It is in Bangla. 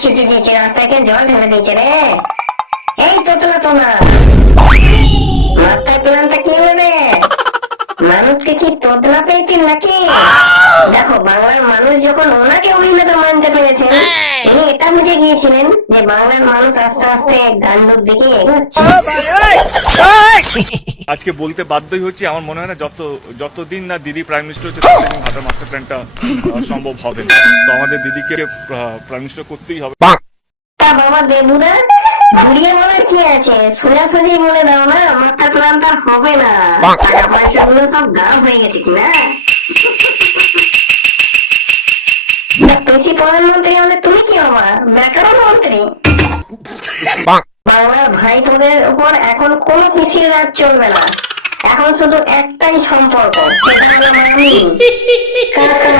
ছিটে দিয়েছে, রাস্তাকে জল ঢেলে দিয়েছে রে। এই তোতলা তোলা, মাথায় প্ল্যানটা কি হলো রে? মানুষকে কি তোতলা পেয়েছেন নাকি? দেখো, বাংলার মানুষ যখন ওনাকে অভিনেতা মানতে পেরেছেন, উনি এটা বুঝে গিয়েছিলেন যে বাংলার মানুষ আস্তে আস্তে গান্ডুর দিকে এগোচ্ছে। আজকে বলতে বাধ্যই হচ্ছে, আমার মনে হয় না যতদিন না দিদি প্রাইম মিনিস্টার হচ্ছে ততদিন ভাটার মাস্টার প্ল্যানটা সম্ভব হবে না। তো আমাদের দিদিকে প্রাইম মিনিস্টার করতেই হবে। তা বাবা দেবুদা, ঘুরিয়ে বলার কি আছে, সোজাসুজি বলে দাও না, মাথা প্ল্যানটা হবে না। টাকা পয়সা গুলো সব গাঁব হয়ে গেছে কিনা। বেশি প্রধানমন্ত্রী হলে তুমি কি হবা? ব্যাকরণ মন্ত্রী। বাংলার ভাইপোদের উপর এখন কোনো পিসির রাজ চলবে না। এখন শুধু একটাই সম্পর্ক, সেটা হলো মামি কাকা।